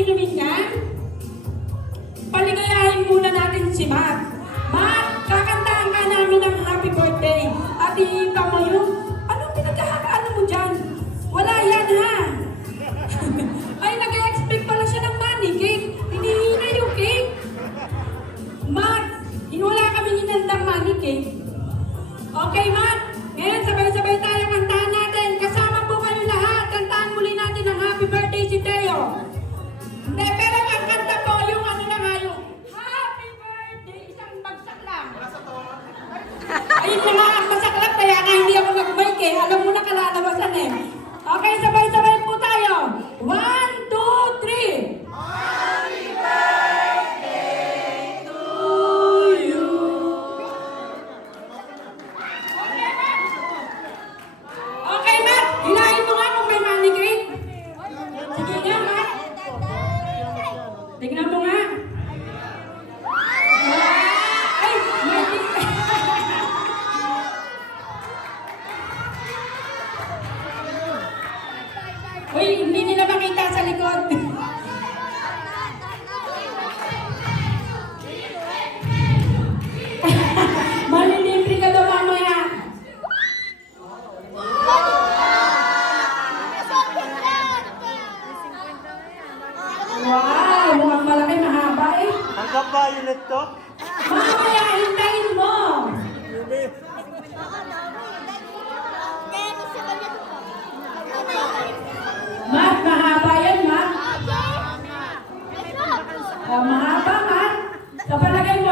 inumin yan? Paligayahin muna natin si Matt. Matt, kakantaan ka namin ng happy birthday. At iika mo yung, anong pinagkakaano mo dyan? Wala yan ha. Ay, nag-expect pala siya ng money cake. Hinihina yung cake. Matt, wala kami ninandang money cake. Okay, Matt. Ngayon, sabay-sabay tayo kantahan natin. Kasama po kayo lahat. Kantahan muli natin ang happy birthday si Teo. Hindi, pero ang kanta po yung ano na nga yung happy birthday, isang bagsak lang. Ayun na nga ang bagsak lang, kaya nga hindi ako nag-mic eh. Alam mo na kalalabasan eh. Okay, sabay-sabay po tayo. 1, 2, 3. Happy birthday to you. Okay, Matt. Hilahin mo nga kung may money cake. Sige nga, Matt. Tignan mo nga. Ay, may Uy, hindi nila makita sa likod. Malilibre ka daw mamaya. Wow, mukhang malaki, mahaba eh. Hanggang ba yun ito? Mamaya, hintayin mo. Matt, mahaba yan, Matt. Mahaba, Matt. Sa palagay mo,